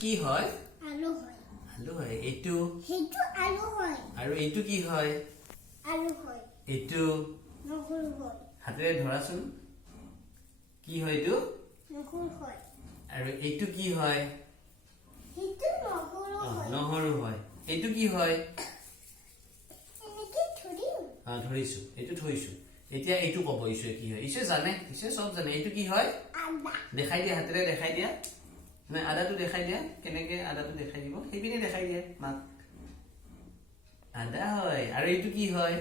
কি হয় আলু হয় আলু হয় এইটো হেতু আলু হয় আৰু এইটো কি হয় আলু হয় এইটো নহৰু হয় হাতেৰে ধৰাচোন কি হয় এইটো নহৰু হয় আৰু এইটো কি হয় হেতু নহৰু হয় নহৰু হয় এইটো কি হয় এনেকে ধৰিম ধৰিছো এইটো থৈছো এতিয়া এইটো ক'ব ইছয়ে কি হয় ইছয়ে জানে ইছয়ে সব জানে এইটো কি হয় আদা দেখাই দিয়া হাতেৰে দেখাই দিয়া মানে আদাটো দেখাই দিয়া কেনেকে আদাটো দেখাই দিব সেইপিনে দেখাই দিয়া মাক আদা হয় আৰু এইটো কি হয়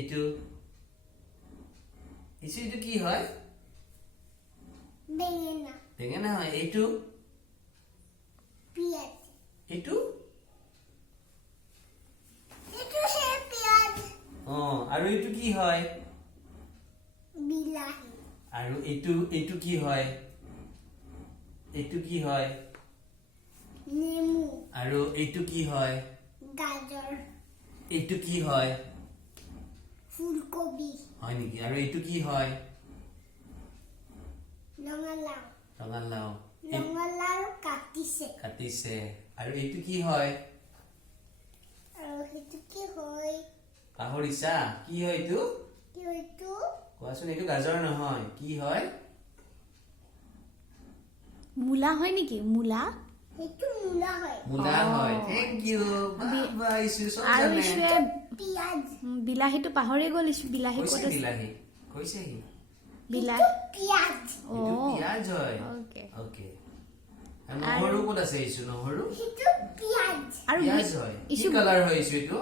এইটো এইটো কি হয় বেঙেনা বেঙেনা হয় এইটো পিয়াজ এইটো হেতু হে পিয়াজ আৰু এইটো কি হয় বিলাহী আৰু এইটো কি হয় এইটো কি হয় নেমু আৰু এইটো কি হয় গাজৰ এইটো কি হয় ফুলকবি হয় নেকি আৰু এইটো কি হয় ৰঙালাও ৰঙালাও ৰঙালাও কাটিছে কাটিছে আৰু এইটো কি হয় আৰু হেতু কি হয় পাহৰিছা কি হয় এইটো কি হয়তো কোৱাচোন এইটো গাজৰ নহয় কি হয় মূলা হয় নেকি মূলা হেতু মূলা হয় মূলা হয় থ্যাংক ইউ বাবা ইছু সব আৰু জানে ইছুৱে পিয়াজ বিলাহীটো পাহৰি গ'ল ইছু বিলাহী কৈছে ক'ত আছে বিলাহী কৈছে সি বিলাহী পিয়াজ এইটো পিয়াজ হয় ওকে ওকে আৰু নহৰু ক'ত আছে ইছু নহৰু হেতু পিয়াজ আৰু পিয়াজ হয় কি ইছু কালাৰ হয় ইছু এইটো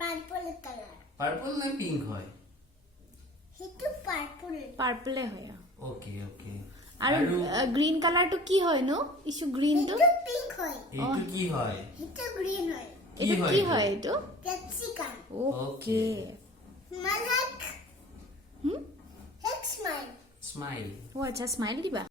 পাৰ্পল কালাৰ পাৰ্পল না পিঙ্ক হয় হেতু পাৰ্পল পাৰ্পলে হয় ওকে ওকে আৰু গ্ৰীণ কালাৰটো কি হয় নো ইছু গ্ৰীণটো হেতু পিঙ্ক হয় এইটো কি হয় হেতু গ্রিন হয় এইটো হয় কি এইটো? হয় এইটো ক্যাপসিকাম ওকে মালাক হুম হেক স্মাইল স্মাইল ও আচ্ছা স্মাইল দিবা